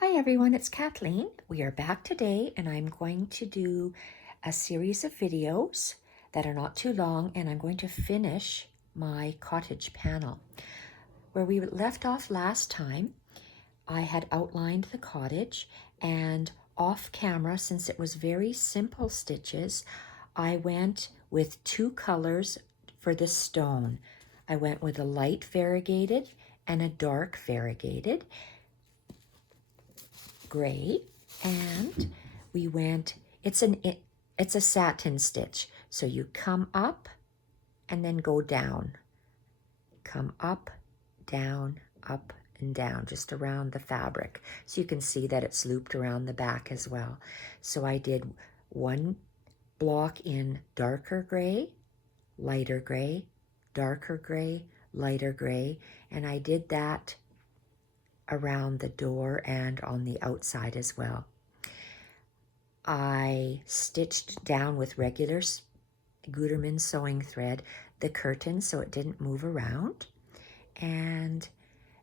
Hi everyone, it's Kathleen. We are back today and I'm going to do a series of videos that are not too long, and I'm going to finish my cottage panel. Where we left off last time, I had outlined the cottage, and off camera, since it was very simple stitches, I went with two colors for the stone. I went with a light variegated and a dark variegated gray, and we went, it's a satin stitch, so you come up and then go down, come up, down, up and down, just around the fabric, so you can see that it's looped around the back as well. So I did one block in darker gray, lighter gray, darker gray, lighter gray, and I did that around the door and on the outside as well. I stitched down with regular Gutermann sewing thread the curtain so it didn't move around, and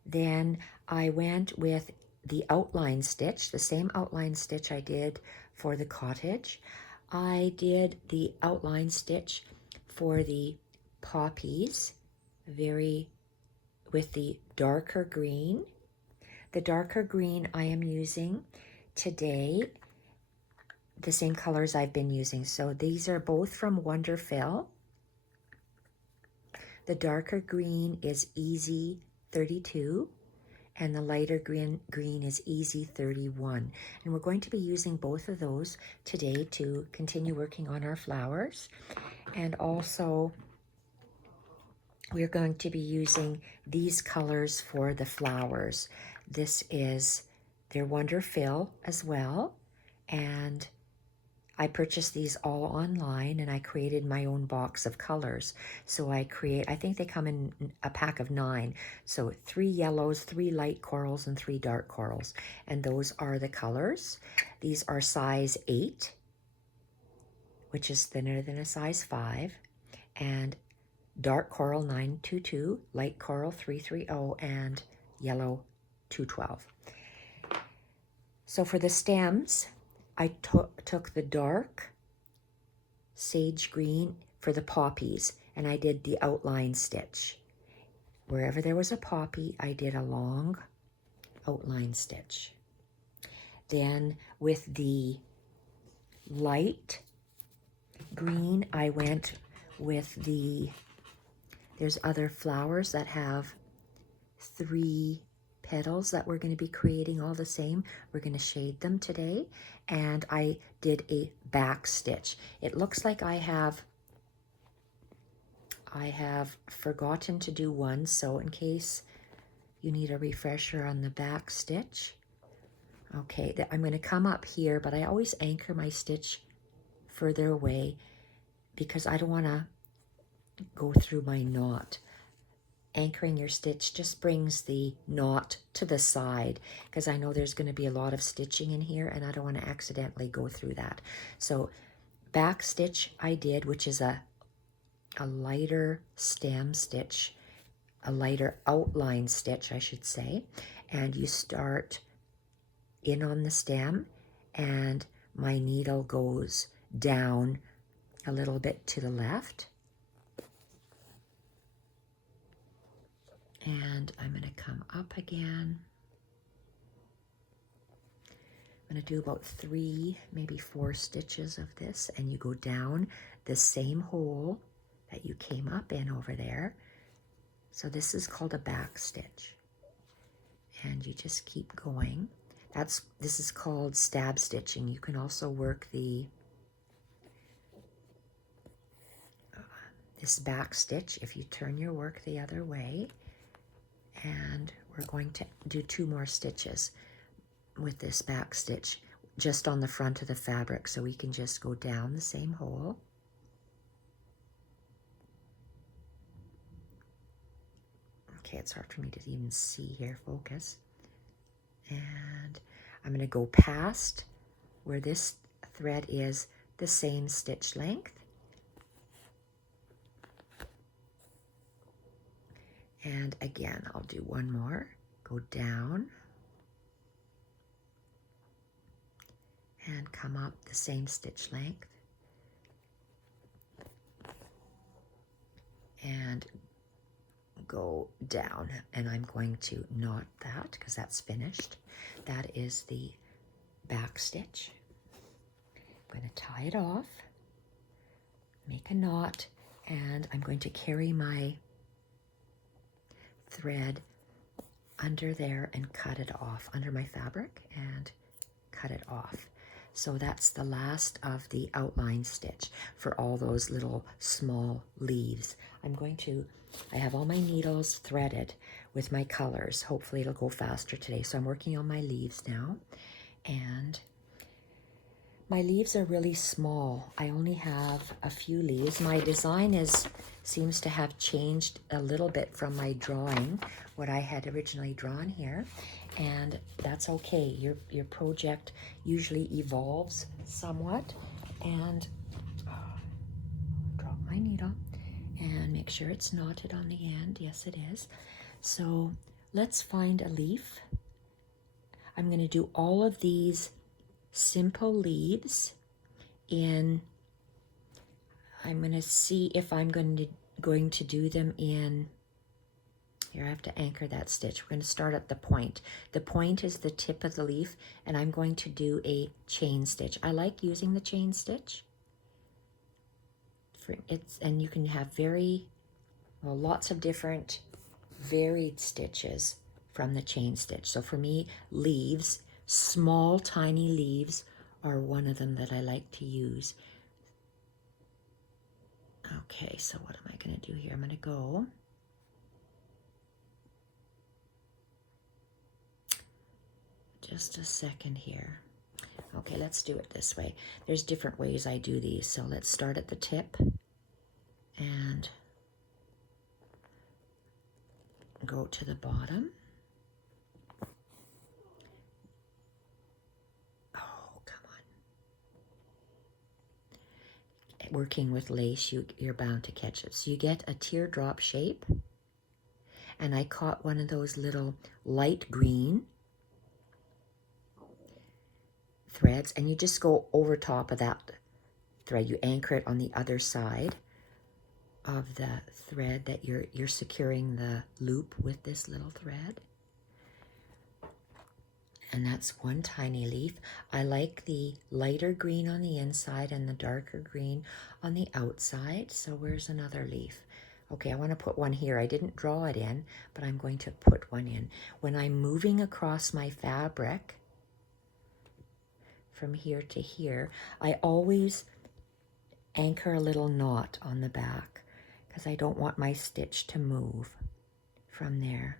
then I went with the outline stitch, the same outline stitch I did for the cottage. I did the outline stitch for the poppies with the darker green. The darker green I am using today the same colors I've been using. So these are both from Wonderfill. The darker green is Easy 32 and the lighter green is Easy 31. And we're going to be using both of those today to continue working on our flowers. And also we're going to be using these colors for the flowers. They're Wonderfill as well, and I purchased these all online, and I created my own box of colors. So I think they come in a pack of 9. So 3 yellows, 3 light corals, and 3 dark corals. And those are the colors. These are size 8, which is thinner than a size 5. And dark coral 922, light coral 330, and yellow 212. So for the stems, I took the dark sage green for the poppies, and I did the outline stitch. Wherever there was a poppy, I did a long outline stitch. Then with the light green, I went with there's other flowers that have 3 petals that we're going to be creating all the same. We're going to shade them today, and I did a back stitch. It looks like I have forgotten to do one, so in case you need a refresher on the back stitch. Okay, I'm going to come up here, but I always anchor my stitch further away because I don't want to go through my knot. Anchoring your stitch just brings the knot to the side, because I know there's going to be a lot of stitching in here and I don't want to accidentally go through that. So back stitch I did, which is a lighter stem stitch, a lighter outline stitch I should say, and you start in on the stem and my needle goes down a little bit to the left. And I'm going to come up again. I'm going to do about 3, maybe 4 stitches of this, and you go down the same hole that you came up in over there. So this is called a back stitch. And you just keep going. This is called stab stitching. You can also work this back stitch if you turn your work the other way. And we're going to do 2 more stitches with this back stitch just on the front of the fabric, so we can just go down the same hole. Okay, it's hard for me to even see here, focus. And I'm going to go past where this thread is the same stitch length. And again, I'll do one more. Go down. and come up the same stitch length and go down, and I'm going to knot that because that's finished. That is the back stitch. I'm going to tie it off, make a knot, and I'm going to carry my thread under there and cut it off, under my fabric, and cut it off. So that's the last of the outline stitch for all those little small leaves. I have all my needles threaded with my colors. Hopefully it'll go faster today. So I'm working on my leaves now, and my leaves are really small. I only have a few leaves. My design seems to have changed a little bit from my drawing, what I had originally drawn here, and that's okay. Your project usually evolves somewhat, and drop my needle and make sure it's knotted on the end. Yes, it is. So let's find a leaf. I'm going to do all of these simple leaves I'm going to see if I'm going to do them in, here I have to anchor that stitch. We're going to start at the point. The point is the tip of the leaf, and I'm going to do a chain stitch. I like using the chain stitch. And you can have lots of different varied stitches from the chain stitch. So for me, leaves, small tiny leaves, are one of them that I like to use. Okay, so what am I going to do here? I'm going to go just a second here. Okay, let's do it this way. There's different ways I do these. So let's start at the tip and go to the bottom. Oh, come on. Working with lace, you're bound to catch it. So you get a teardrop shape, and I caught one of those little light green threads, and you just go over top of that thread. You anchor it on the other side of the thread that you're securing the loop with this little thread. And that's one tiny leaf. I like the lighter green on the inside and the darker green on the outside. So where's another leaf? Okay, I want to put one here. I didn't draw it in, but I'm going to put one in. When I'm moving across my fabric from here to here, I always anchor a little knot on the back because I don't want my stitch to move from there.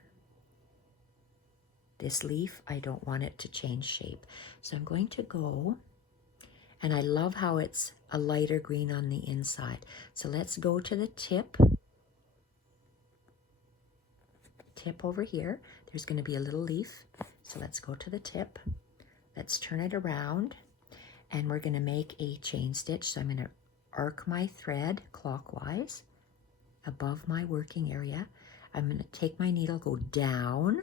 This leaf, I don't want it to change shape. So I'm going to go, and I love how it's a lighter green on the inside. So let's go to the tip over here. There's going to be a little leaf. So let's go to the tip. Let's turn it around, and we're going to make a chain stitch. So I'm going to arc my thread clockwise above my working area. I'm going to take my needle, go down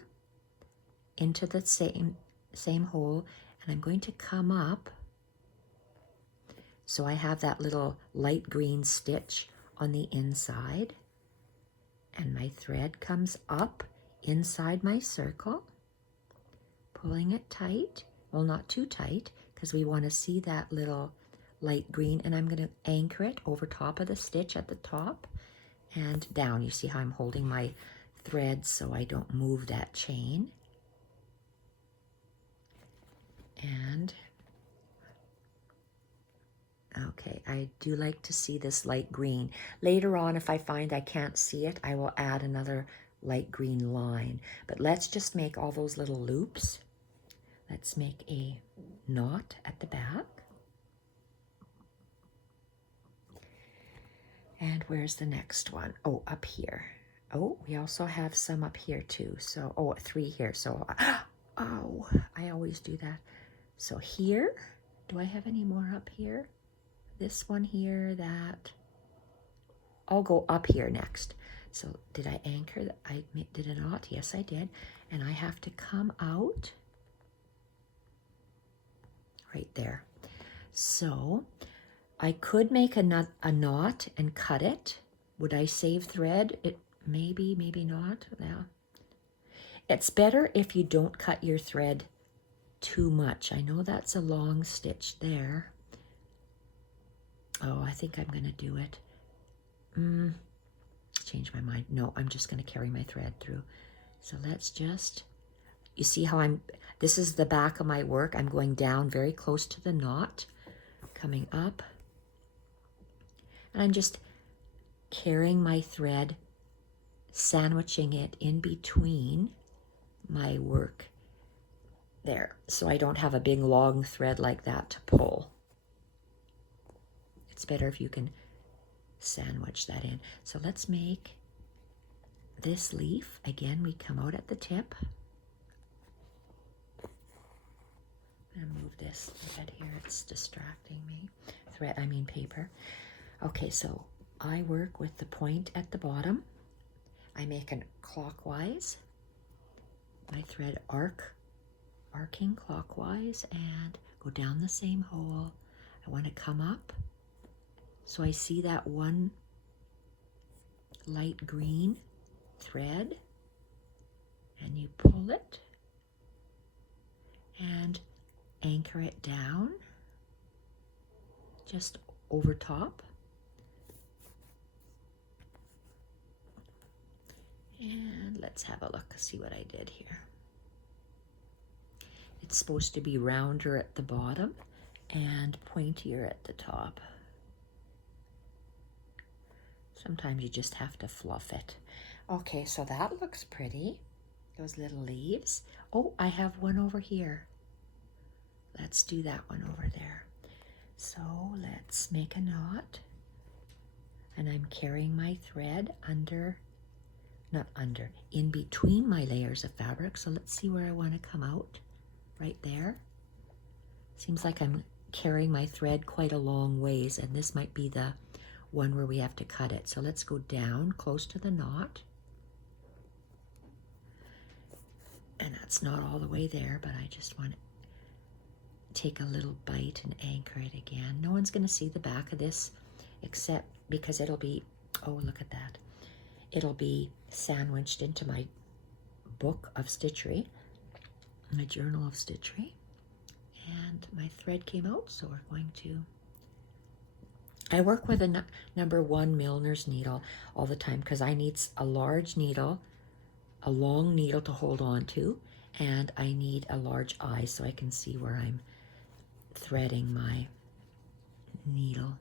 into the same hole, and I'm going to come up so I have that little light green stitch on the inside, and my thread comes up inside my circle, pulling it tight. Well, not too tight, because we want to see that little light green, and I'm going to anchor it over top of the stitch at the top and down. You see how I'm holding my thread so I don't move that chain. And okay, I do like to see this light green. Later on, if I find I can't see it, I will add another light green line. But let's just make all those little loops. Let's make a knot at the back. And where's the next one? Oh, up here. Oh, we also have some up here too. So, oh, 3 here. So, oh, I always do that. So here, do I have any more up here? This one here, that. I'll go up here next. So did I anchor? I did a knot? Yes, I did. And I have to come out right there. So I could make a knot and cut it. Would I save thread? It maybe, maybe not. Yeah. It's better if you don't cut your thread too much. I know that's a long stitch there. Oh, I think I'm going to do it. Change my mind. No, I'm just going to carry my thread through. So let's just, you see how this is the back of my work. I'm going down very close to the knot, coming up. And I'm just carrying my thread, sandwiching it in between my work there, so I don't have a big long thread like that to pull. It's better if you can sandwich that in. So let's make this leaf. Again, we come out at the tip. I'm gonna move this thread here, it's distracting me. Paper. Okay, so I work with the point at the bottom. I make it clockwise. My thread arcing clockwise and go down the same hole. I want to come up. So I see that one light green thread, and you pull it and anchor it down just over top. And let's have a look, see what I did here. It's supposed to be rounder at the bottom and pointier at the top. Sometimes you just have to fluff it. Okay, so that looks pretty. Those little leaves. Oh, I have one over here. Let's do that one over there. So let's make a knot. And I'm carrying my thread in between my layers of fabric. So let's see where I want to come out. Right there. Seems like I'm carrying my thread quite a long ways, and this might be the one where we have to cut it. So let's go down close to the knot. And that's not all the way there, but I just want to take a little bite and anchor it again. No one's going to see the back of this except because it'll be, oh, look at that. It'll be sandwiched into my book of stitchery, my Journal of Stitchery. And my thread came out, so we're going to, I work with a number 1 milliner's needle all the time because I need a large needle, a long needle to hold on to, and I need a large eye so I can see where I'm threading my needle.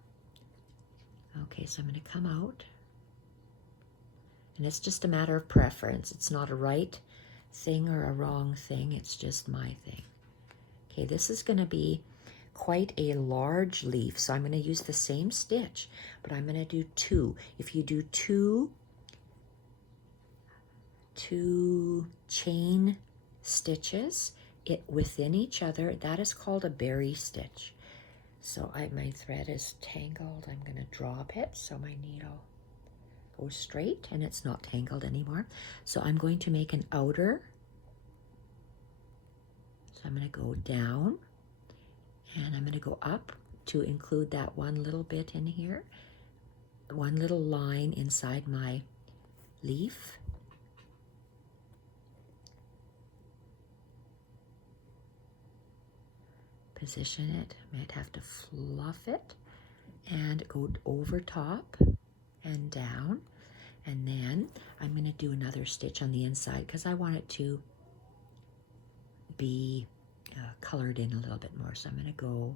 Okay, so I'm going to come out, and it's just a matter of preference. It's not a right thing or a wrong thing, it's just my thing. Okay, this is going to be quite a large leaf, so I'm going to use the same stitch, but I'm going to do 2. If you do two chain stitches within each other, that is called a berry stitch. So my thread is tangled. I'm going to drop it so my needle goes straight and it's not tangled anymore. So I'm going to make an outer. So I'm going to go down and I'm going to go up to include that one little bit in here, one little line inside my leaf. Position it, might have to fluff it and go over top and down, and then I'm going to do another stitch on the inside because I want it to be colored in a little bit more. So I'm going to go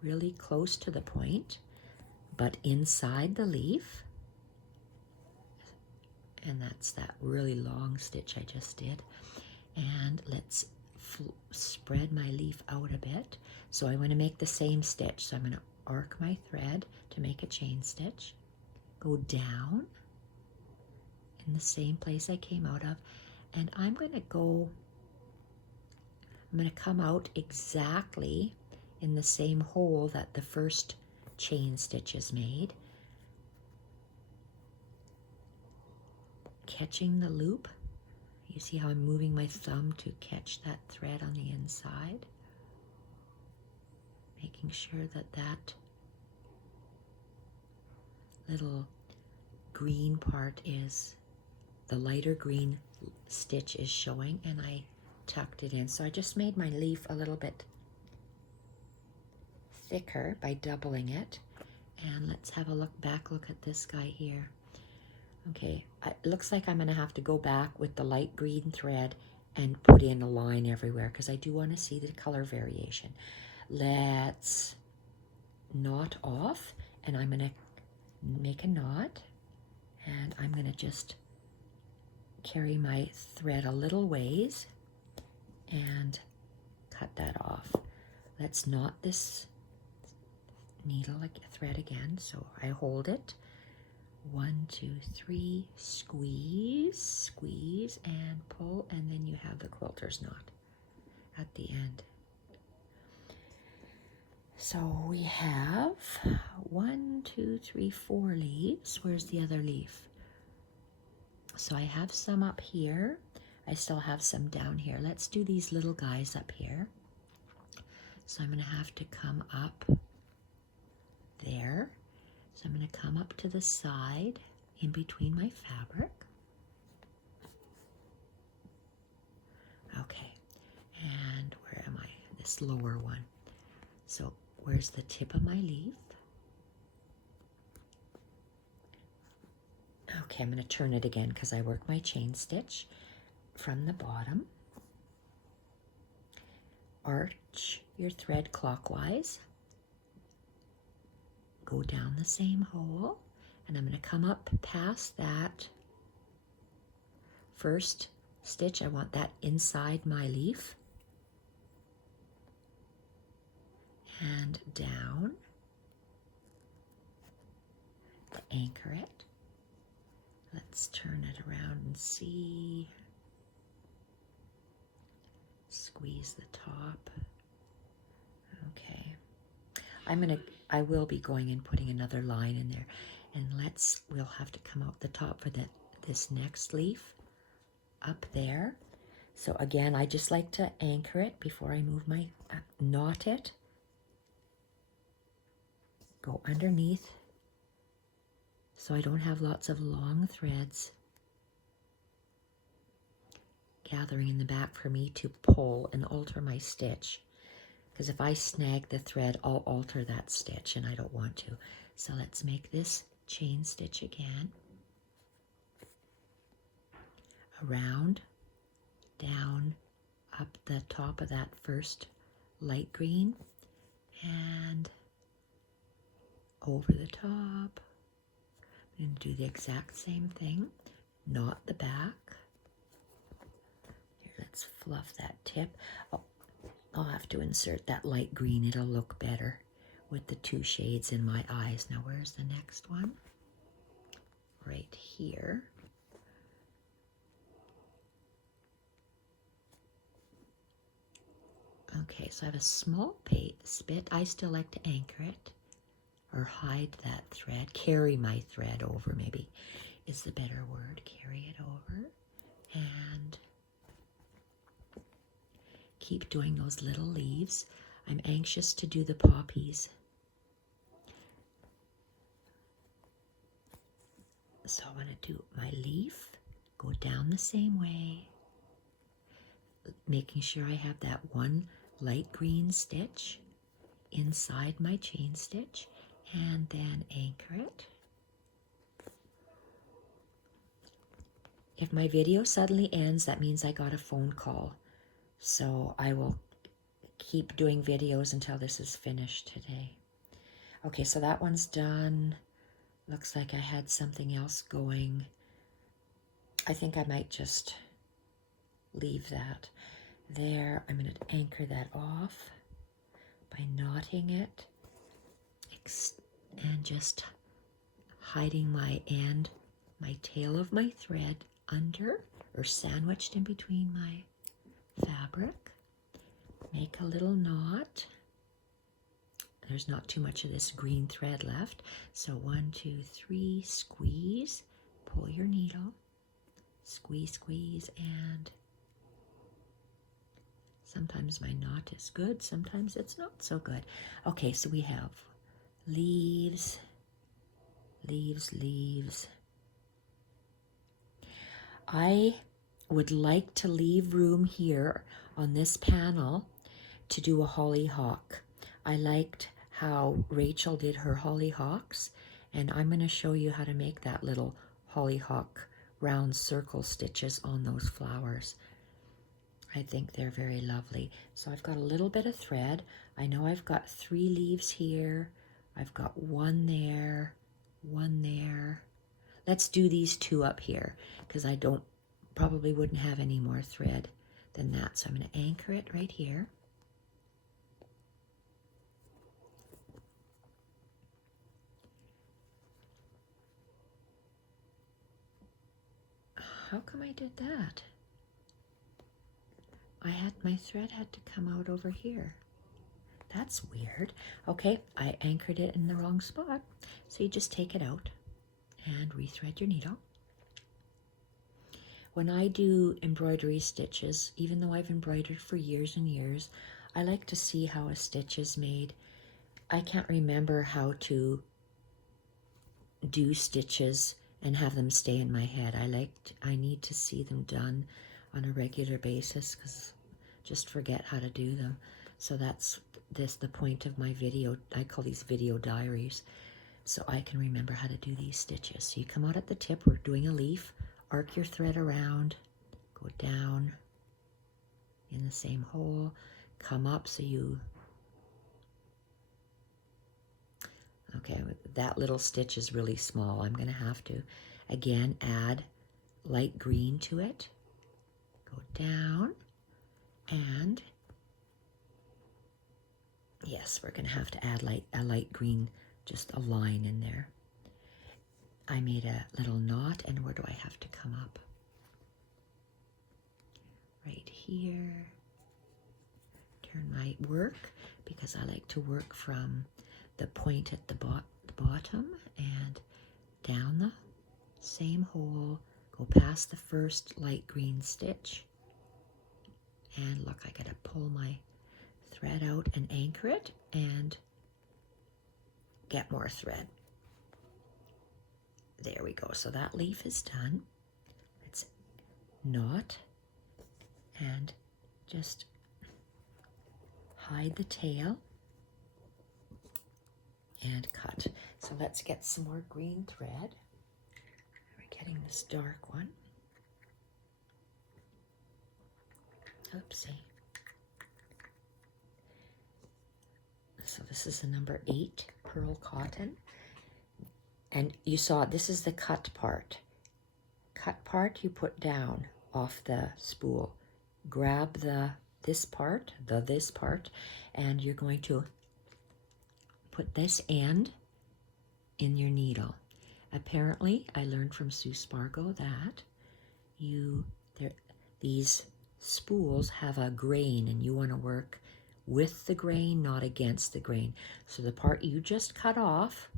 really close to the point but inside the leaf, and that's that really long stitch I just did. And let's spread my leaf out a bit. So I want to make the same stitch. So I'm going to arc my thread to make a chain stitch, go down in the same place I came out of, and I'm going to come out exactly in the same hole that the first chain stitch is made, catching the loop. You see how I'm moving my thumb to catch that thread on the inside? making sure that that little green part is, the lighter green stitch is showing, and I tucked it in. So I just made my leaf a little bit thicker by doubling it. And let's have a back look at this guy here. Okay, it looks like I'm gonna have to go back with the light green thread and put in a line everywhere because I do want to see the color variation. Let's knot off, and I'm gonna make a knot, and I'm gonna just carry my thread a little ways and cut that off. Let's knot this needle like a thread again. So I hold it, 1, 2, 3, squeeze, squeeze, and pull, and then you have the quilter's knot at the end. So we have 1, 2, 3, 4 leaves. Where's the other leaf? So I have some up here. I still have some down here. Let's do these little guys up here. So I'm going to have to come up there. So I'm going to come up to the side in between my fabric. Okay, and where am I? This lower one. So where's the tip of my leaf? Okay, I'm going to turn it again because I work my chain stitch from the bottom. Arch your thread clockwise. Go down the same hole, and I'm going to come up past that first stitch. I want that inside my leaf. And down. Anchor it. Let's turn it around and see. Squeeze the top. Okay. I will be going and putting another line in there. And we'll have to come out the top for this next leaf up there. So again, I just like to anchor it before I move my, knot it. Go underneath so I don't have lots of long threads gathering in the back for me to pull and alter my stitch. Because if I snag the thread, I'll alter that stitch, and I don't want to. So let's make this chain stitch again. Around, down, up the top of that first light green, and over the top. I'm going to do the exact same thing. Knot the back. Here, let's fluff that tip. Oh, I'll have to insert that light green. It'll look better with the two shades in my eyes. Now, where's the next one? Right here. Okay, so I have a small spit. I still like to anchor it or hide that thread. Carry my thread over, maybe is the better word. Carry it over and keep doing those little leaves. I'm anxious to do the poppies. So I'm going to do my leaf, go down the same way, making sure I have that one light green stitch inside my chain stitch, and then anchor it. If my video suddenly ends, that means I got a phone call. So I will keep doing videos until this is finished today. Okay, so that one's done. Looks like I had something else going. I think I might just leave that there. I'm going to anchor that off by knotting it and just hiding my end, my tail of my thread under or sandwiched in between my fabric. Make a little knot. There's not too much of this green thread left. So 1, 2, 3, squeeze, pull your needle, squeeze, squeeze, and Sometimes my knot is good, sometimes it's not so good. Okay, so we have leaves, leaves, leaves. I would like to leave room here on this panel to do a hollyhock. I liked how Rachel did her hollyhocks, and I'm going to show you how to make that little hollyhock round circle stitches on those flowers. I think they're very lovely. So I've got a little bit of thread. I know I've got 3 leaves here. I've got 1 there, 1 there. Let's do these 2 up here because I probably wouldn't have any more thread than that. So I'm going to anchor it right here. How come I did that? My thread had to come out over here. That's weird. Okay, I anchored it in the wrong spot. So you just take it out and rethread your needle. When I do embroidery stitches, even though I've embroidered for years and years, I like to see how a stitch is made. I can't remember how to do stitches and have them stay in my head. I need to see them done on a regular basis because just forget how to do them. So that's the point of my video. I call these video diaries, so I can remember how to do these stitches. So you come out at the tip, we're doing a leaf, arc your thread around, go down in the same hole, come up so you, okay, that little stitch is really small. I'm going to have to, again, add light green to it, go down, and yes, we're going to have to add a light green, just a line in there. I made a little knot, and where do I have to come up? Right here. Turn my work, because I like to work from the point at the bottom and down the same hole, go past the first light green stitch, and look, I gotta pull my thread out and anchor it and get more thread. There we go. So that leaf is done. Let's knot and just hide the tail and cut. So let's get some more green thread. We're getting this dark one. Oopsie. So this is the number 8 pearl cotton. And you saw this is the cut part. Cut part you put down off the spool. Grab this part, and you're going to put this end in your needle. Apparently, I learned from Sue Spargo that these spools have a grain, and you want to work with the grain, not against the grain. So the part you just cut off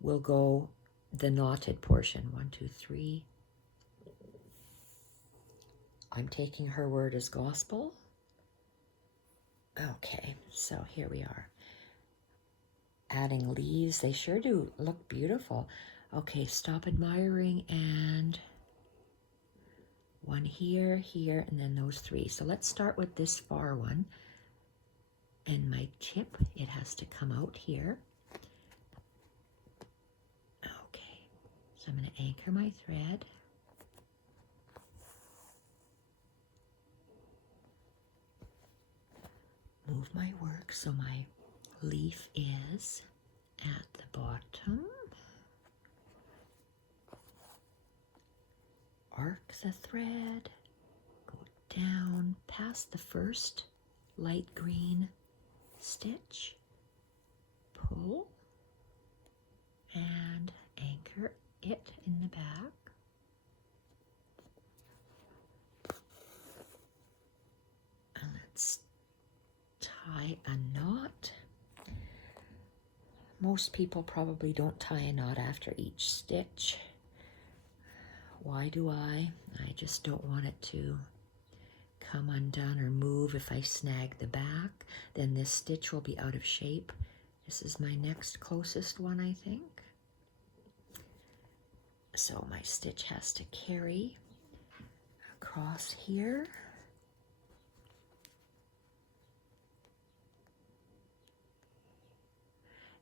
will go the knotted portion. 1, 2, 3. I'm taking her word as gospel. Okay, so here we are. Adding leaves, they sure do look beautiful. Okay, stop admiring, and 1 here, here, and then those 3. So let's start with this far one. And my tip, it has to come out here. Okay, so I'm going to anchor my thread. Move my work so my leaf is at the bottom. Arc the thread, go down past the first light green stitch, pull, and anchor it in the back. And let's tie a knot. Most people probably don't tie a knot after each stitch. Why do I? I just don't want it to come undone or move if I snag the back. Then this stitch will be out of shape. This is my next closest one, I think. So my stitch has to carry across here.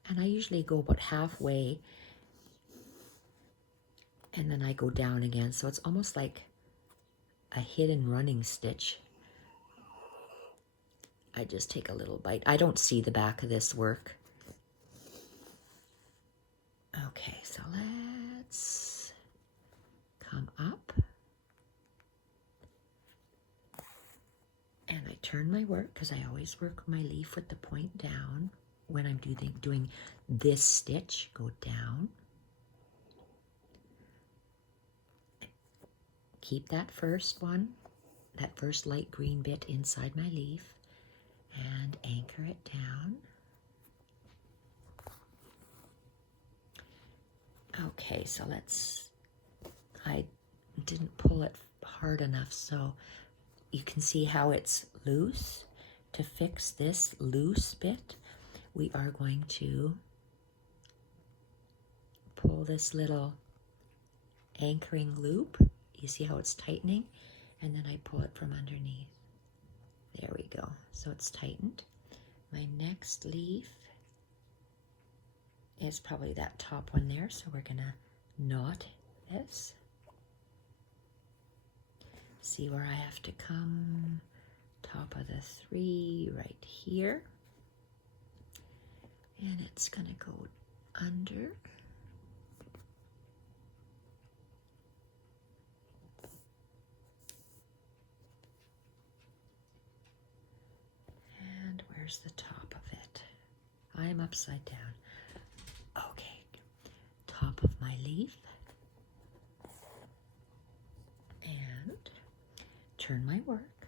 And I usually go about halfway and then I go down again. So it's almost like a hidden running stitch. I just take a little bite. I don't see the back of this work. Okay, so let's come up. And I turn my work, because I always work my leaf with the point down. When I'm doing this stitch, go down. Keep that first one, that first light green bit inside my leaf, and anchor it down. Okay, so I didn't pull it hard enough, so you can see how it's loose. To fix this loose bit, we are going to pull this little anchoring loop. You see how it's tightening? And then I pull it from underneath. There we go. So it's tightened. My next leaf is probably that top one there, so we're gonna knot this. See where I have to come? Top of the 3 right here. And it's gonna go under. And where's the top of it? I'm upside down. Okay, top of my leaf. And turn my work,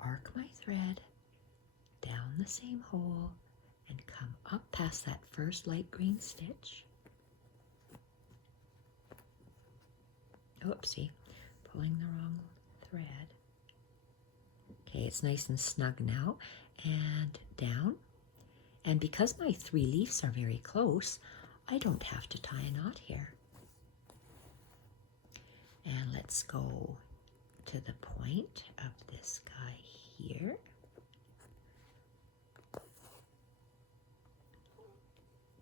arc my thread, down the same hole, and come up past that first light green stitch. Oopsie, pulling the wrong thread. Okay, it's nice and snug now, and down. And because my 3 leaves are very close, I don't have to tie a knot here. And let's go to the point of this guy here.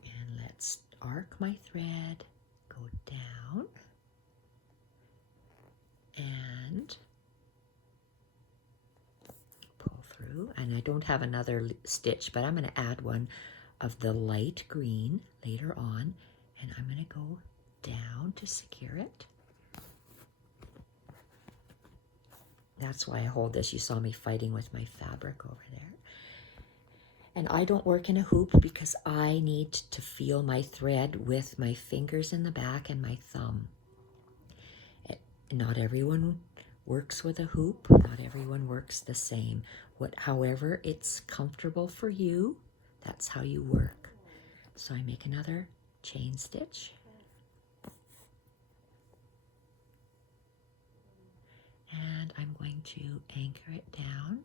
And let's arc my thread, go down, and pull through. And I don't have another stitch, but I'm going to add one of the light green later on, and I'm going to go down to secure it. That's why I hold this. You saw me fighting with my fabric over there. And I don't work in a hoop because I need to feel my thread with my fingers in the back and my thumb. Not everyone works with a hoop. Not everyone works the same. However it's comfortable for you, that's how you work. So I make another chain stitch. And I'm going to anchor it down.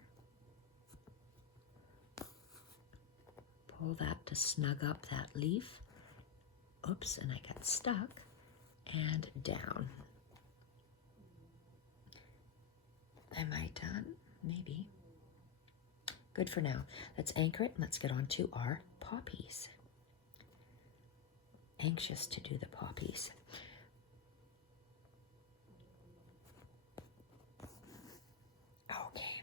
Pull that to snug up that leaf. Oops, and I got stuck. And down. Am I done? Maybe. Good for now. Let's anchor it and let's get on to our poppies. Anxious to do the poppies. Okay.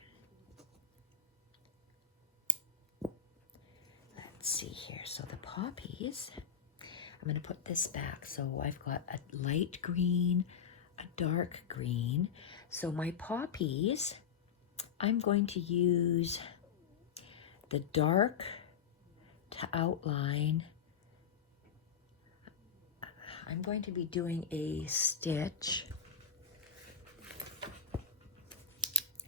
Let's see here. So the poppies, I'm going to put this back. So I've got a light green, a dark green. So my poppies, I'm going to use the dark to outline. I'm going to be doing a stitch.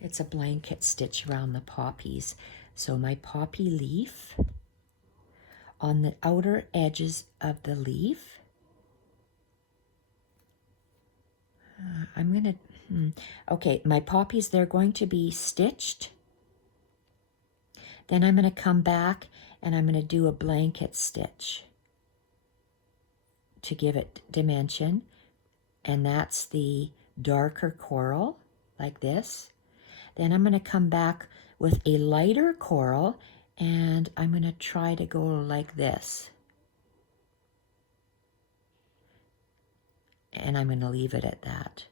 It's a blanket stitch around the poppies. So my poppy leaf, on the outer edges of the leaf, I'm going to Okay, my poppies, they're going to be stitched. Then I'm going to come back and I'm going to do a blanket stitch to give it dimension. And that's the darker coral, like this. Then I'm going to come back with a lighter coral and I'm going to try to go like this. And I'm going to leave it at that.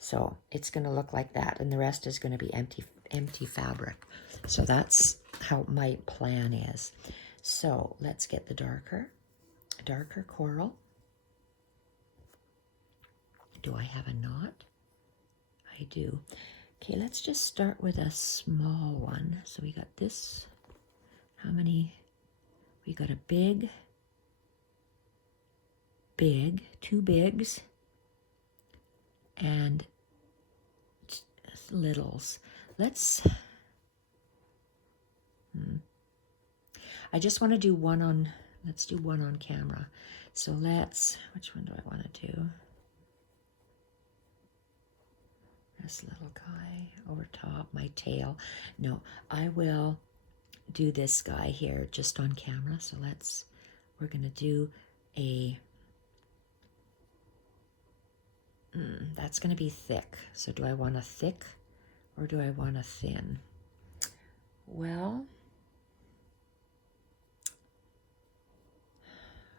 So it's going to look like that, and the rest is going to be empty fabric. So that's how my plan is. So let's get the darker coral. Do I have a knot? I do. Okay, let's just start with a small one. So we got this. How many? We got a big, two bigs, and littles. Let's, I just want to do one on, let's do one on camera. So which one do I want to do? This little guy over top, my tail. No, I will do this guy here just on camera. So we're going to do that's going to be thick. So do I want a thick or do I want a thin? Well,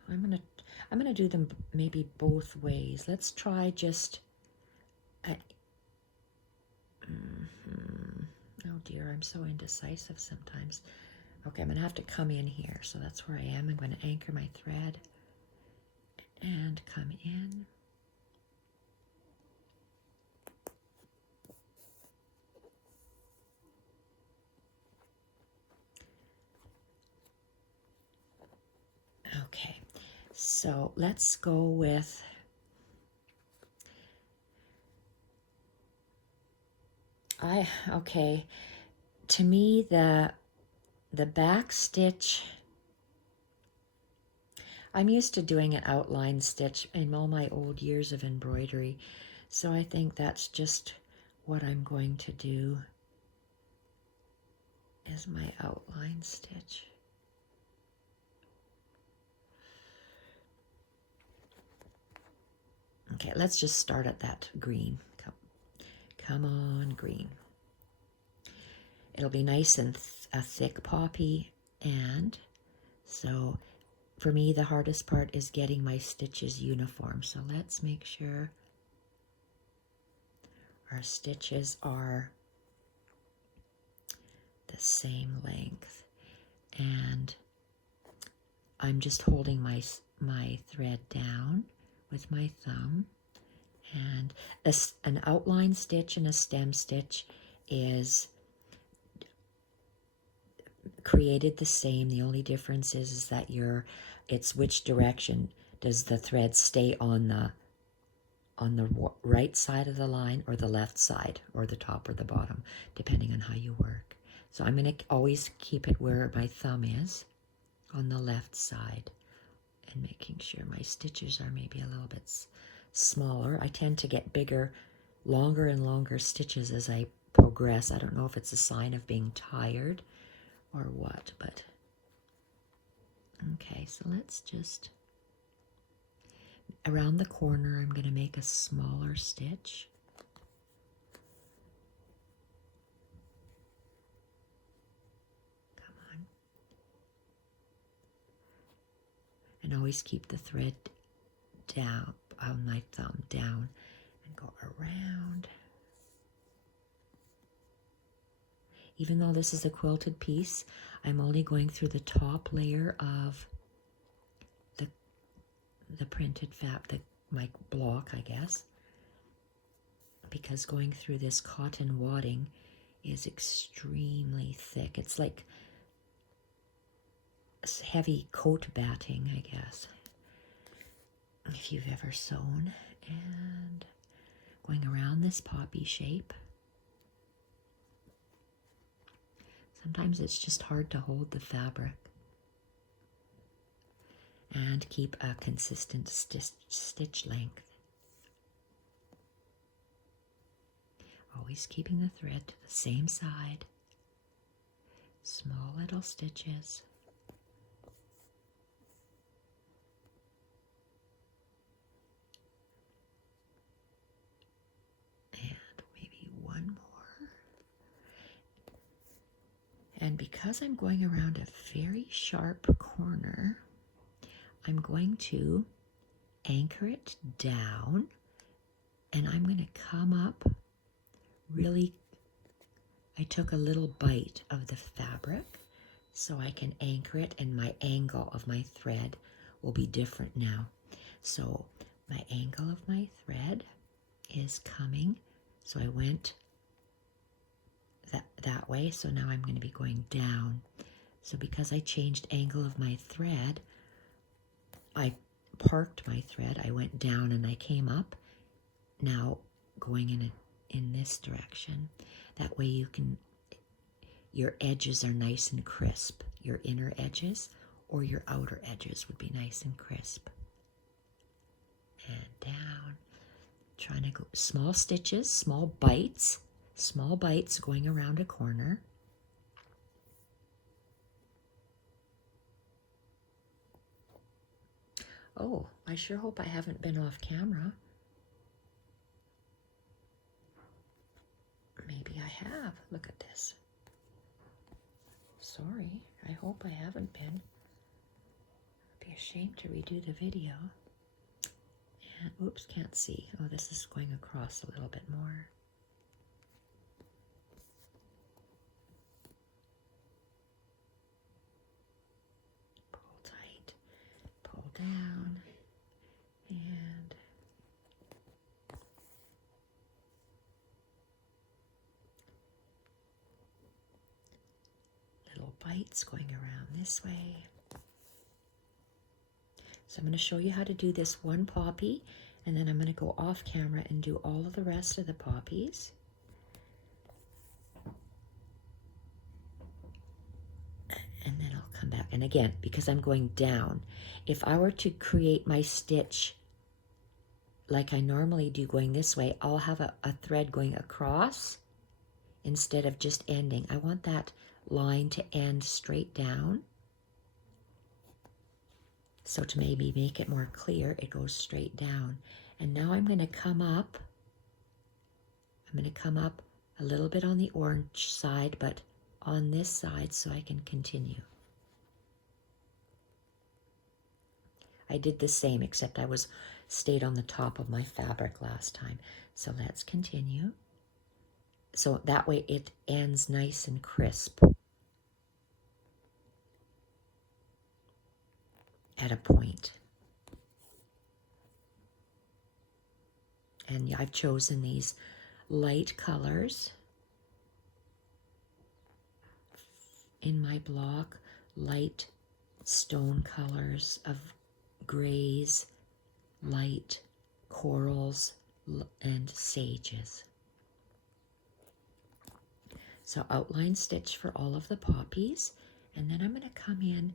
I'm going to do them maybe both ways. Let's try just oh dear, I'm so indecisive sometimes. Okay, I'm going to have to come in here. So that's where I am. I'm going to anchor my thread and come in. Okay, so let's go with okay, to me the back stitch, I'm used to doing an outline stitch in all my old years of embroidery, so I think that's just what I'm going to do is my outline stitch. Okay, let's just start at that green. Come on, green. It'll be nice and a thick poppy, and so for me the hardest part is getting my stitches uniform. So let's make sure our stitches are the same length, and I'm just holding my thread down with my thumb, and an outline stitch and a stem stitch is created the same. The only difference is that it's which direction does the thread stay on the right side of the line or the left side or the top or the bottom, depending on how you work. So I'm going to always keep it where my thumb is on the left side, and making sure my stitches are maybe a little bit smaller. I tend to get bigger, longer and longer stitches as I progress. I don't know if it's a sign of being tired or what, but okay, so let's just, around the corner, I'm going to make a smaller stitch. Come on. And always keep the thread down, on my thumb down, and go around. Even though this is a quilted piece, I'm only going through the top layer of the printed my block, I guess, because going through this cotton wadding is extremely thick. It's like heavy coat batting, I guess, if you've ever sewn. And going around this poppy shape. Sometimes it's just hard to hold the fabric and keep a consistent stitch length. Always keeping the thread to the same side. Small little stitches. And maybe one more. And because I'm going around a very sharp corner, I'm going to anchor it down, and I'm going to come up really. I took a little bite of the fabric so I can anchor it, and my angle of my thread will be different now. So my angle of my thread is coming, so I went that way, so now I'm going to be going down. So because I changed angle of my thread, I parked my thread, I went down and I came up, now going in this direction. That way you can, your edges are nice and crisp. Your inner edges or your outer edges would be nice and crisp. And down, trying to go small stitches, small bites going around a corner. Oh, I sure hope I haven't been off camera. Maybe I have. Look at this. Sorry, I hope I haven't been. I'd be ashamed to redo the video. And, oops, can't see. Oh, this is going across a little bit more. Pull tight, pull down, and little bites going around this way. So I'm going to show you how to do this one poppy, and then I'm going to go off camera and do all of the rest of the poppies. And then I'll come back. And again, because I'm going down, if I were to create my stitch like I normally do going this way, I'll have a thread going across instead of just ending. I want that line to end straight down. So to maybe make it more clear, it goes straight down. And now I'm going to come up. I'm going to come up a little bit on the orange side, but on this side so I can continue. I did the same, except I stayed on the top of my fabric last time. So let's continue. So that way it ends nice and crisp at a point. And I've chosen these light colors in my block, light stone colors of grays, light corals, and sages. So outline stitch for all of the poppies, and then I'm going to come in.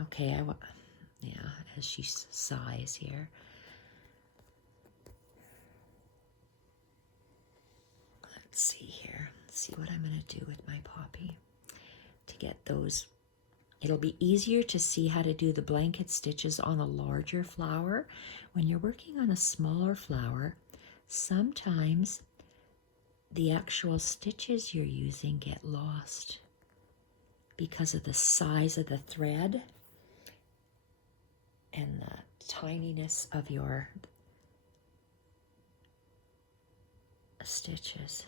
Okay, as she sighs here. Let's see here. Let's see what I'm going to do with my poppy to get those. It'll be easier to see how to do the blanket stitches on a larger flower. When you're working on a smaller flower, sometimes the actual stitches you're using get lost because of the size of the thread and the tininess of your stitches.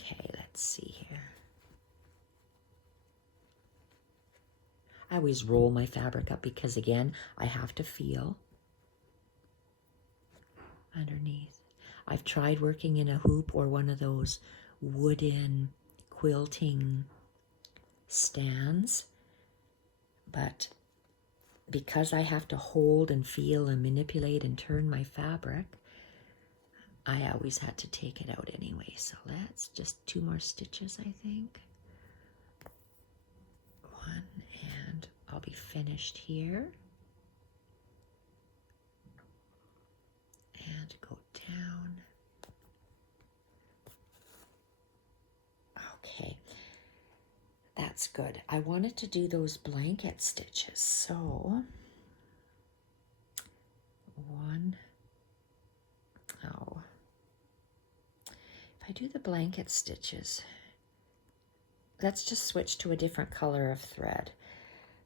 Okay, let's see here. I always roll my fabric up because, again, I have to feel underneath. I've tried working in a hoop or one of those wooden quilting stands, but because I have to hold and feel and manipulate and turn my fabric, I always had to take it out anyway. So let's just 2 more stitches, I think. 1 and I'll be finished here. And go down. Okay, that's good. I wanted to do those blanket stitches, so if I do the blanket stitches, let's just switch to a different color of thread.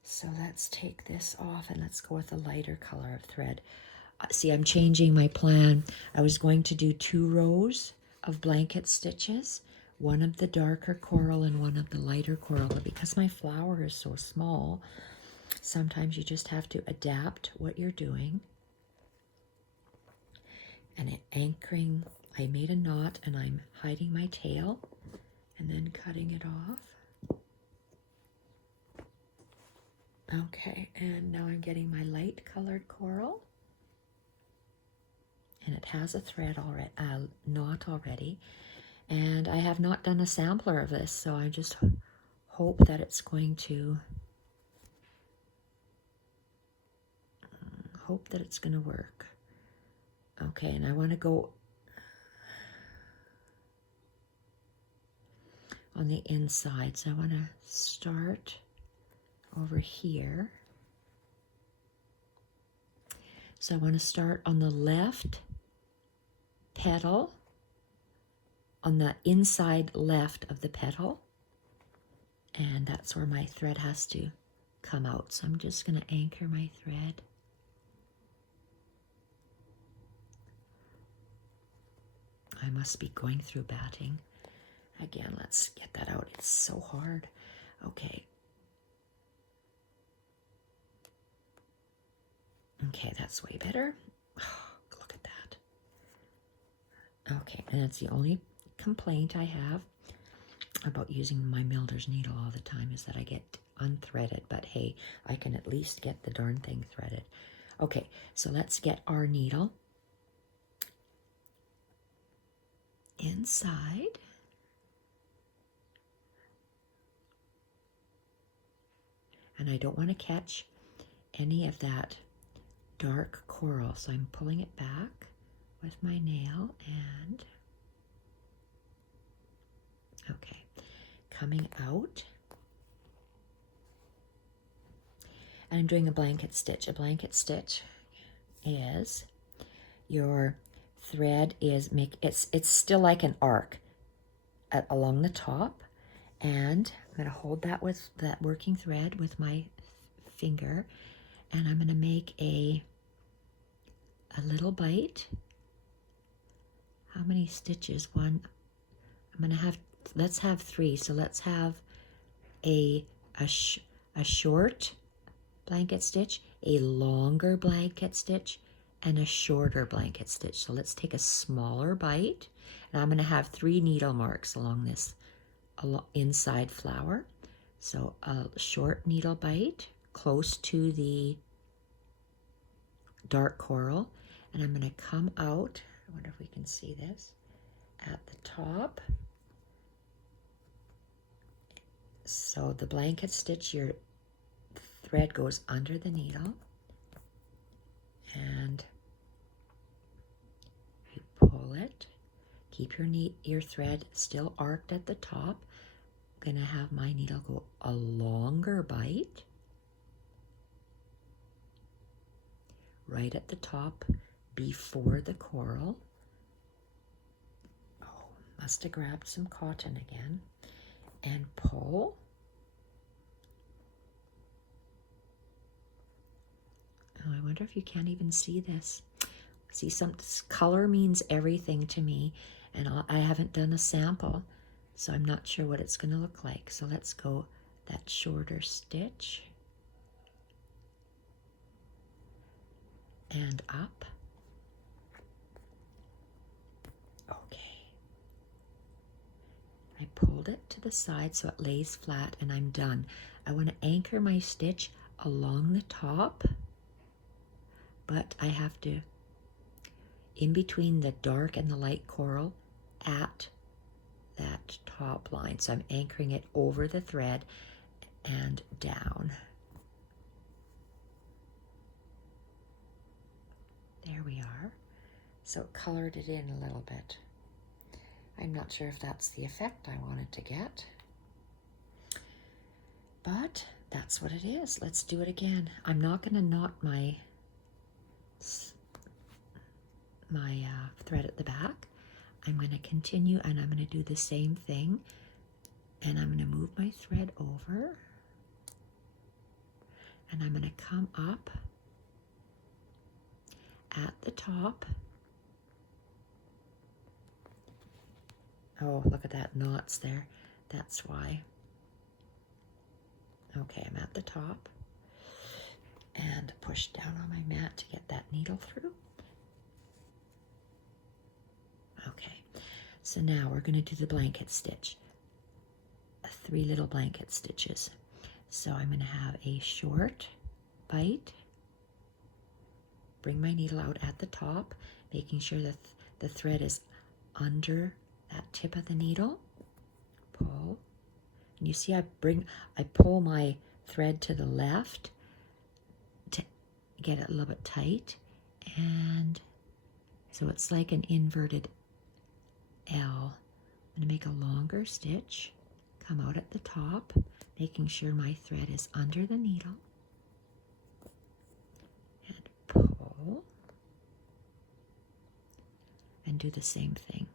So let's take this off and let's go with a lighter color of thread. See, I'm changing my plan. I was going to do 2 rows of blanket stitches, one of the darker coral and one of the lighter coral. But because my flower is so small, sometimes you just have to adapt what you're doing. And anchoring, I made a knot and I'm hiding my tail and then cutting it off. Okay, and now I'm getting my light colored coral. And it has a thread already, knot already. And I have not done a sampler of this, so I just hope that it's going to, work. Okay, and I want to go on the inside. So I want to start over here. So I want to start on the left petal, on the inside left of the petal, and that's where my thread has to come out. So I'm just going to anchor my thread. I must be going through batting. Again, let's get that out. It's so hard. Okay. Okay, that's way better. Oh, look at that. Okay, and that's the only complaint I have about using my Milder's needle all the time is that I get unthreaded. But hey, I can at least get the darn thing threaded. Okay, so let's get our needle inside. And I don't want to catch any of that dark coral, so I'm pulling it back with my nail and okay, coming out. And I'm doing a blanket stitch. A blanket stitch is your thread is it's still like an arc along the top, and I'm going to hold that with that working thread with my finger, and I'm going to make a little bite. How many stitches? One. I'm going to have, let's have 3. So let's have a short blanket stitch, a longer blanket stitch, and a shorter blanket stitch. So let's take a smaller bite, and I'm going to have 3 needle marks along this inside flower. So a short needle bite close to the dark coral, and I'm going to come out, I wonder if we can see this, at the top. So the blanket stitch, your thread goes under the needle, and you pull it. Keep your thread still arced at the top. I'm going to have my needle go a longer bite right at the top before the coral. Oh, must have grabbed some cotton again. And pull. Oh, I wonder if you can't even see this. See, some color means everything to me, and I haven't done a sample, so I'm not sure what it's going to look like. So let's go that shorter stitch and up. Okay. I pulled it to the side so it lays flat, and I'm done. I want to anchor my stitch along the top, but I have to, in between the dark and the light coral, at that top line. So I'm anchoring it over the thread and down. There we are. So it colored it in a little bit. I'm not sure if that's the effect I wanted to get, but that's what it is. Let's do it again. I'm not going to knot my thread at the back. I'm going to continue and I'm going to do the same thing, and I'm going to move my thread over, and I'm going to come up at the top. Oh, look at that, knots there. That's why. Okay, I'm at the top and push down on my mat to get that needle through. Okay, so now we're going to do the blanket stitch. 3 little blanket stitches. So I'm going to have a short bite, bring my needle out at the top, making sure that the thread is under that tip of the needle. Pull. And you see I pull my thread to the left to get it a little bit tight, and so it's like an inverted L. I'm going to make a longer stitch, come out at the top, making sure my thread is under the needle, and pull, and do the same thing.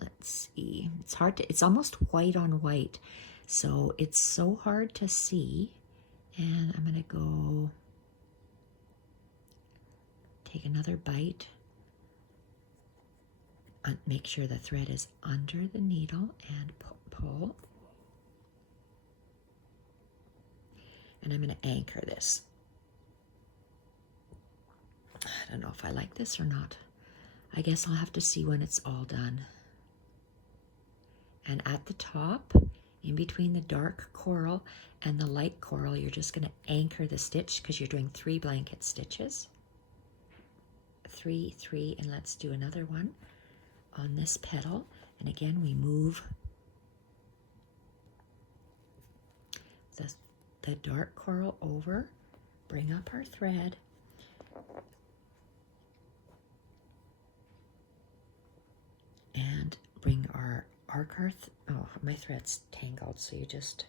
Let's see, it's hard to, it's almost white on white, so it's so hard to see. And I'm going to go take another bite, make sure the thread is under the needle, and pull. And I'm going to anchor this. I don't know if I like this or not. I guess I'll have to see when it's all done. And at the top, in between the dark coral and the light coral, you're just going to anchor the stitch because you're doing 3 blanket stitches. 3, 3, and let's do another one on this petal. And again, we move the dark coral over, bring up our thread, and bring our oh, my thread's tangled, so you just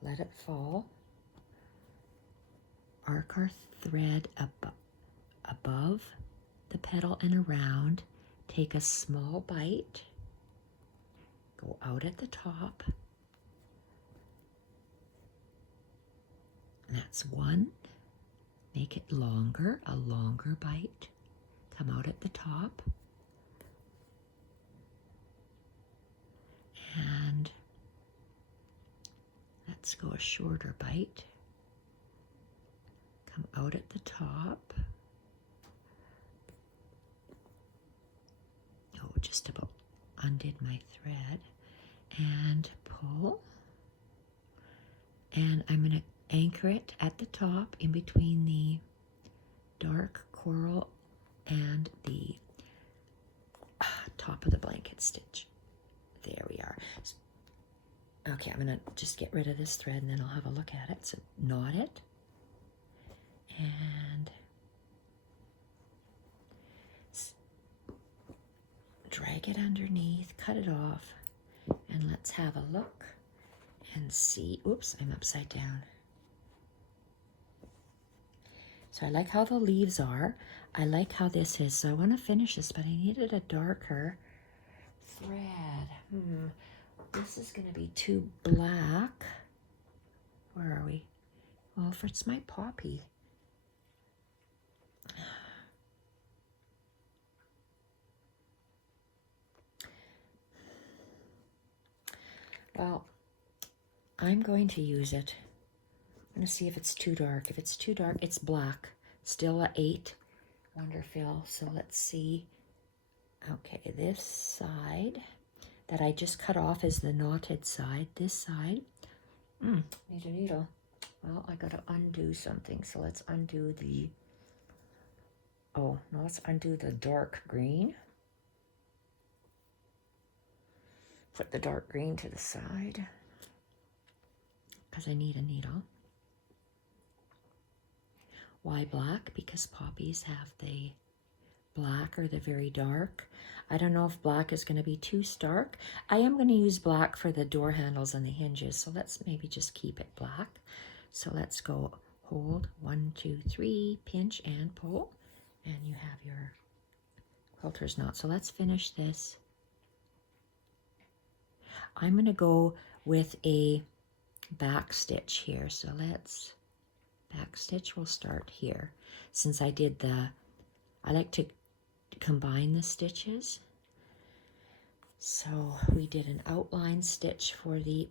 let it fall. Arc our thread above the petal and around, take a small bite, go out at the top. That's 1. Make it longer, a longer bite. Come out at the top. And let's go a shorter bite. Come out at the top. Oh, just about undid my thread. And pull. And I'm going to anchor it at the top in between the dark coral and the top of the blanket stitch. There we are. Okay, I'm going to just get rid of this thread and then I'll have a look at it. So knot it and drag it underneath, cut it off, and let's have a look and see. Oops, I'm upside down. So I like how the leaves are. I like how this is. So I want to finish this, but I needed a darker thread. This is going to be too black. Where are we? Well, if it's my poppy. Well, I'm going to use it. I'm going to see if it's too dark. If it's too dark, it's black. Still a 8 Wonderfill. So let's see. Okay, this side that I just cut off is the knotted side. This side. Need a needle. Well, I got to undo something. So let's undo the... Oh, no, let's undo the dark green. Put the dark green to the side because I need a needle. Why black? Because poppies have the black or the very dark. I don't know if black is going to be too stark. I am going to use black for the door handles and the hinges, so let's maybe just keep it black. So let's go hold 1, 2, 3, pinch and pull, and you have your quilter's knot. So let's finish this. I'm going to go with a back stitch here. So let's back stitch. We'll start here. Since I did I like to combine the stitches. So we did an outline stitch for the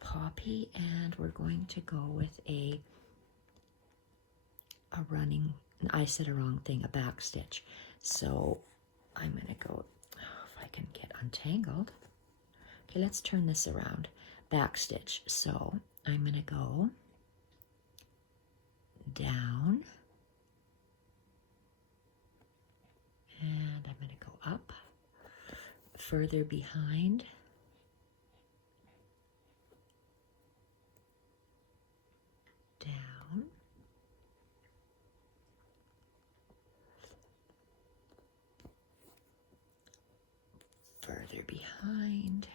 poppy, and we're going to go with a running, I said a wrong thing, a back stitch. So I'm going to go, if I can get untangled. Okay, let's turn this around. Back stitch. So I'm going to go down, and I'm going to go up, further behind, down, further behind.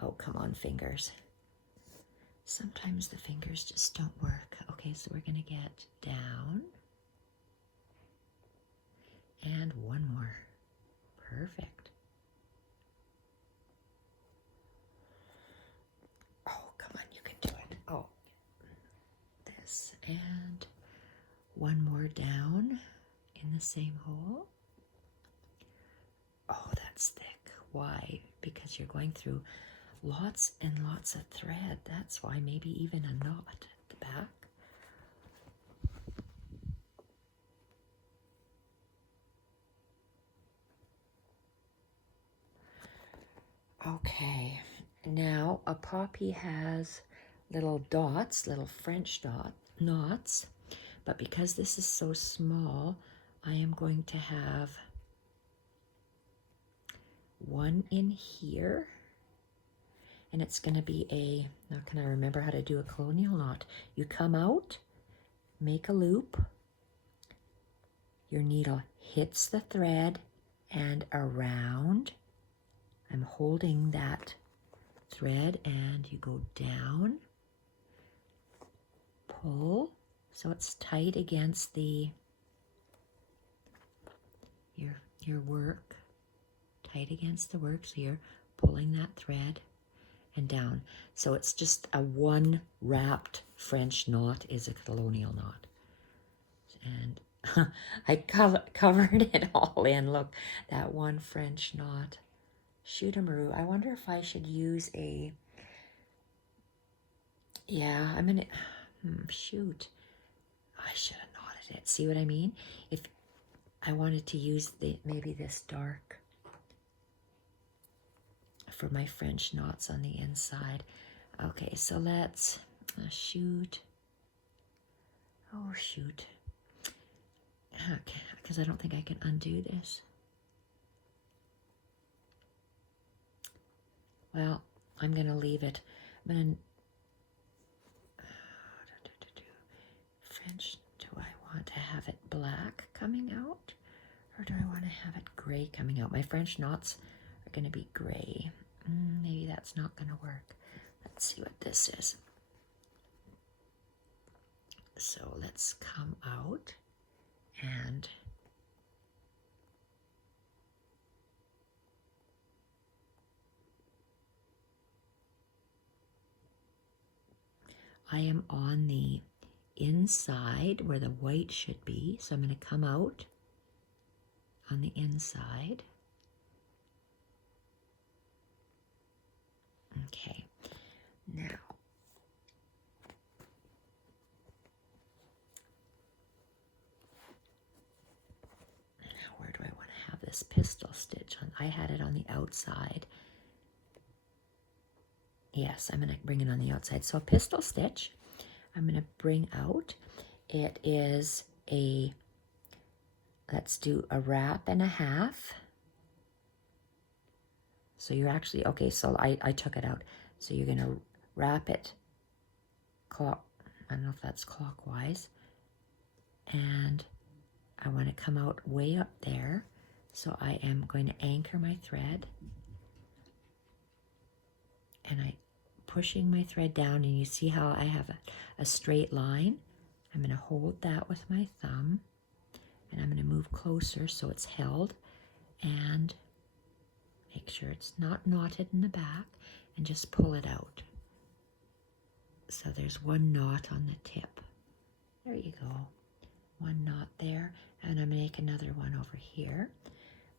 Oh, come on, fingers. Sometimes the fingers just don't work. Okay, so we're going to get down. And one more. Perfect. Oh, come on, you can do it. Oh, this. And one more down in the same hole. Oh, that's thick. Why? Because you're going through lots and lots of thread. That's why, maybe even a knot at the back. Okay, now a poppy has little dots, little French knots, but because this is so small, I am going to have one in here, and it's going to be now can I remember how to do a colonial knot? You come out, make a loop, your needle hits the thread, and around. I'm holding that thread, and you go down, pull, so it's tight against your work, tight against the work, so you're pulling that thread and down. So it's just a one wrapped French knot is a colonial knot. And I covered it all in. Look, that one French knot. Shoot-a-maroo. I wonder if I should use yeah, I'm gonna, shoot. I should have knotted it. See what I mean? If I wanted to use maybe this dark for my French knots on the inside. Okay, so let's shoot. Oh, shoot. Okay, because I don't think I can undo this. Well, I'm going to leave it. I'm going to French. Do I want to have it black coming out, or do I want to have it gray coming out? My French knots are going to be gray. Maybe that's not going to work. Let's see what this is. So let's come out and I am on the inside where the white should be. So I'm going to come out on the inside. Okay, now where do I want to have this pistol stitch on? I had it on the outside. Yes, I'm going to bring it on the outside. So a pistol stitch, I'm going to bring out. It is let's do a wrap and a half. So you're actually, okay, so I took it out. So you're going to wrap it, I don't know if that's clockwise, and I want to come out way up there. So I am going to anchor my thread, and I'm pushing my thread down, and you see how I have a straight line. I'm going to hold that with my thumb, and I'm going to move closer so it's held, and make sure it's not knotted in the back, and just pull it out. So there's one knot on the tip. There you go. One knot there, and I'm going to make another one over here.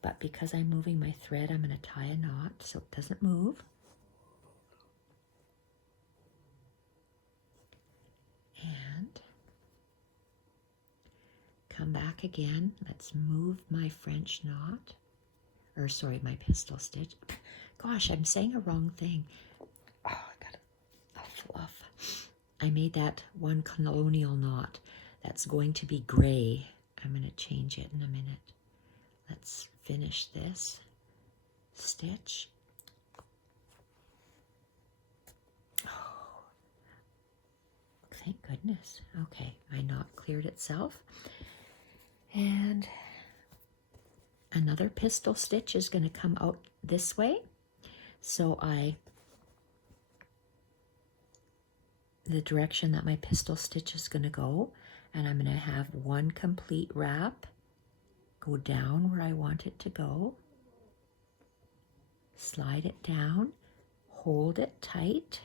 But because I'm moving my thread, I'm going to tie a knot so it doesn't move. And come back again. Let's move my French knot. Or sorry, my pistol stitch. Gosh, I'm saying a wrong thing. Oh, I got a fluff. I made that one colonial knot. That's going to be gray. I'm going to change it in a minute. Let's finish this stitch. Oh, thank goodness. Okay, my knot cleared itself. And another pistol stitch is going to come out this way. So the direction that my pistol stitch is going to go, and I'm going to have one complete wrap go down where I want it to go, slide it down, hold it tight,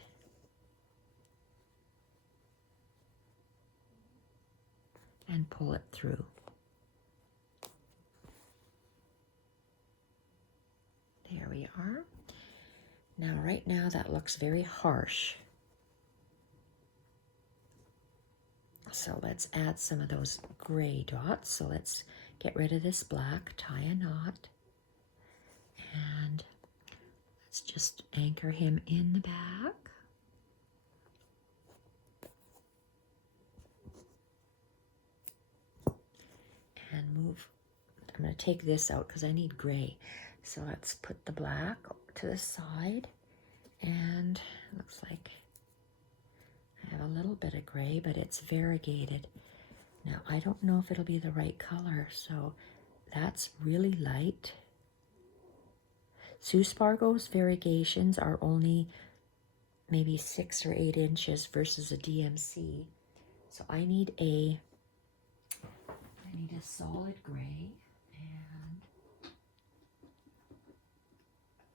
and pull it through. There we are. Now, right now that looks very harsh. So let's add some of those gray dots. So let's get rid of this black, tie a knot, and let's just anchor him in the back. And move. I'm going to take this out because I need gray. So let's put the black to the side, and it looks like I have a little bit of gray, but it's variegated. Now, I don't know if it'll be the right color, so that's really light. Sue Spargo's variegations are only maybe 6 or 8 inches versus a DMC. So I need a solid gray, and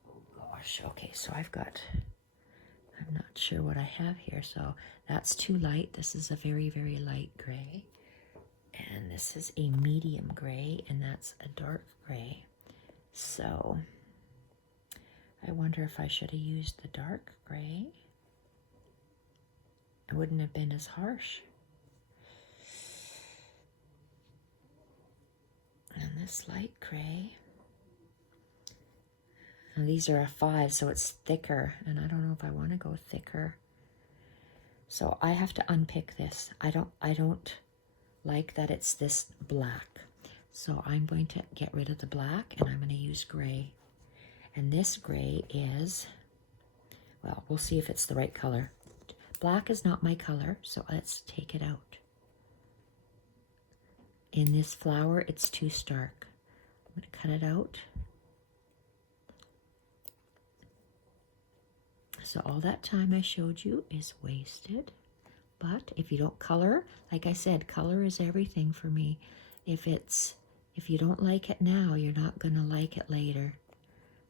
oh gosh, okay, so I'm not sure what I have here, so that's too light. This is a very, very light gray. And this is a medium gray, and that's a dark gray. So I wonder if I should have used the dark gray. It wouldn't have been as harsh. And this light gray. And these are a 5, so it's thicker, and I don't know if I want to go thicker. So I have to unpick this. I don't like that it's this black. So I'm going to get rid of the black, and I'm going to use gray. And this gray is, well, we'll see if it's the right color. Black is not my color, so let's take it out. In this flower, it's too stark. I'm going to cut it out. So all that time I showed you is wasted. But if you don't color, like I said, color is everything for me. If you don't like it now, you're not going to like it later.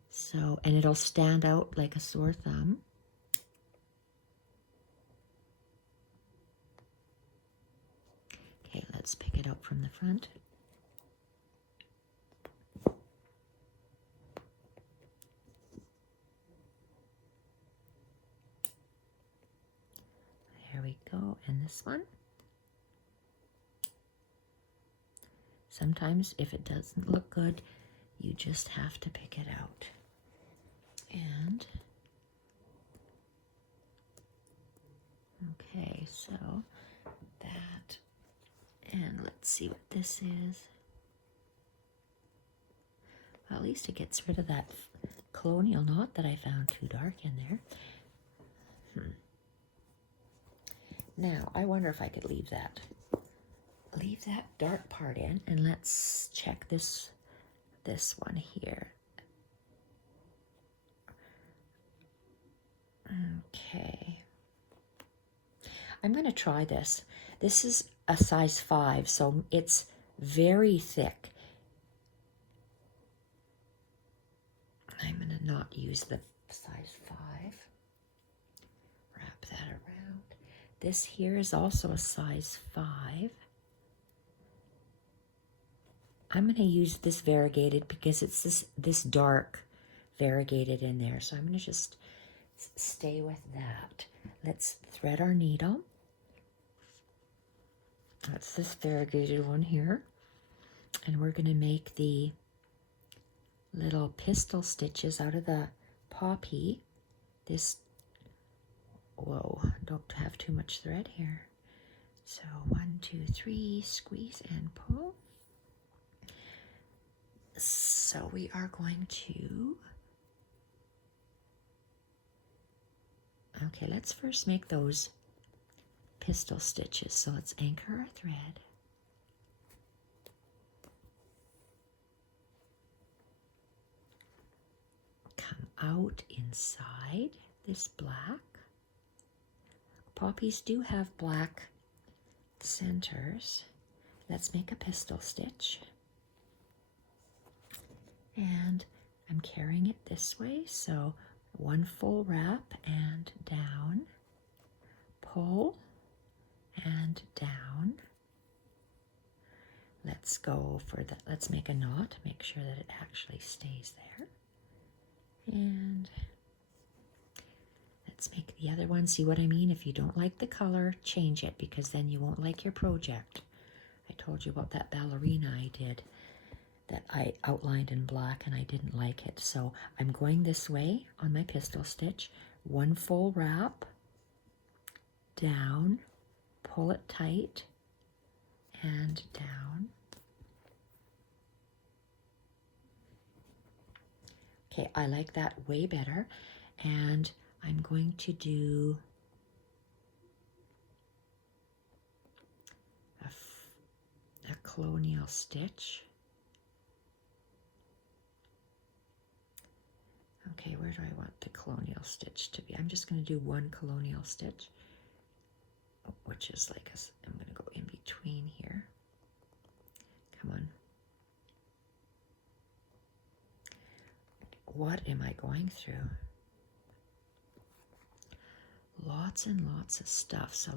So, and it'll stand out like a sore thumb. Okay, let's pick it out from the front. There we go, and this one. Sometimes if it doesn't look good, you just have to pick it out. And, okay, so that, and let's see what this is. Well, at least it gets rid of that colonial knot that I found too dark in there. Now, I wonder if I could leave that. leave that dark part in, and let's check this one here. Okay. I'm going to try this. This is a size 5, so it's very thick. I'm going to not use the size 5. Wrap that around. This here is also a size 5. I'm going to use this variegated because it's this dark variegated in there. So I'm going to just stay with that. Let's thread our needle. That's this variegated one here. And we're going to make the little pistol stitches out of the poppy. This, whoa, don't have too much thread here. So 1, 2, 3, squeeze and pull. So we are going to, okay, let's first make those pistol stitches. So let's anchor our thread. Come out inside this black. Poppies do have black centers. Let's make a pistol stitch. And I'm carrying it this way, so one full wrap and down, pull and down. Let's go for the, let's make a knot, make sure that it actually stays there. And let's make the other one. See what I mean? If you don't like the color, change it, because then you won't like your project. I told you about that ballerina I did that I outlined in black and I didn't like it. So I'm going this way on my pistol stitch, one full wrap, down, pull it tight, and down. Okay, I like that way better. And I'm going to do a colonial stitch. Okay, where do I want the colonial stitch to be? I'm just going to do one colonial stitch, which is like I'm going to go in between here. Come on. What am I going through? Lots and lots of stuff, so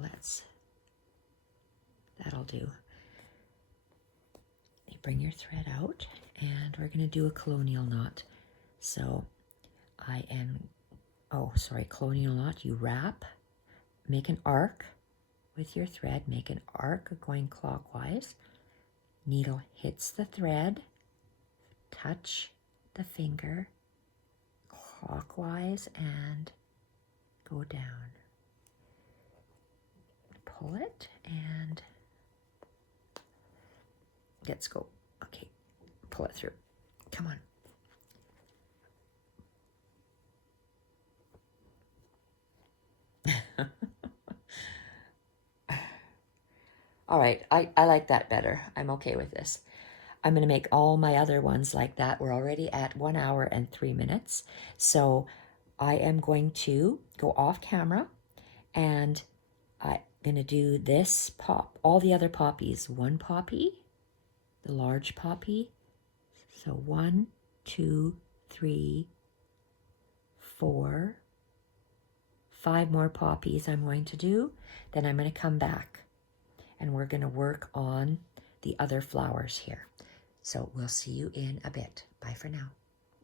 that'll do. You bring your thread out, and we're going to do a colonial knot. So colonial knot, you wrap, make an arc with your thread, make an arc going clockwise, needle hits the thread, touch the finger clockwise and go down. Pull it and let's go. Okay, pull it through. Come on. All right, I like that better. I'm okay with this. I'm going to make all my other ones like that. We're already at 1 hour and 3 minutes. So I am going to go off camera and I'm going to do this all the other poppies. One poppy, the large poppy. So 1, 2, 3, 4, 5 more poppies I'm going to do. Then I'm going to come back and we're going to work on the other flowers here. So we'll see you in a bit. Bye for now.